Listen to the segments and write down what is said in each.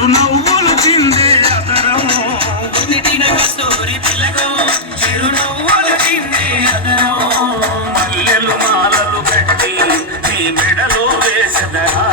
చిరు నవ్వులు చిందే అదరము తిన కస్తూరి పిల్లగో చిరు నవ్వులు చిందే అదరము మల్లెలు మాలలు కట్టి నీ మెడలో వేసదరా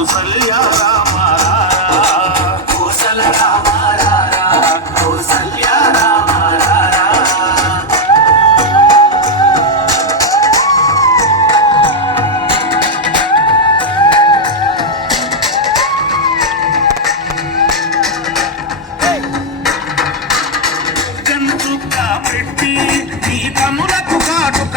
కౌసల్యా పెట్టి దీపములకు కాటుక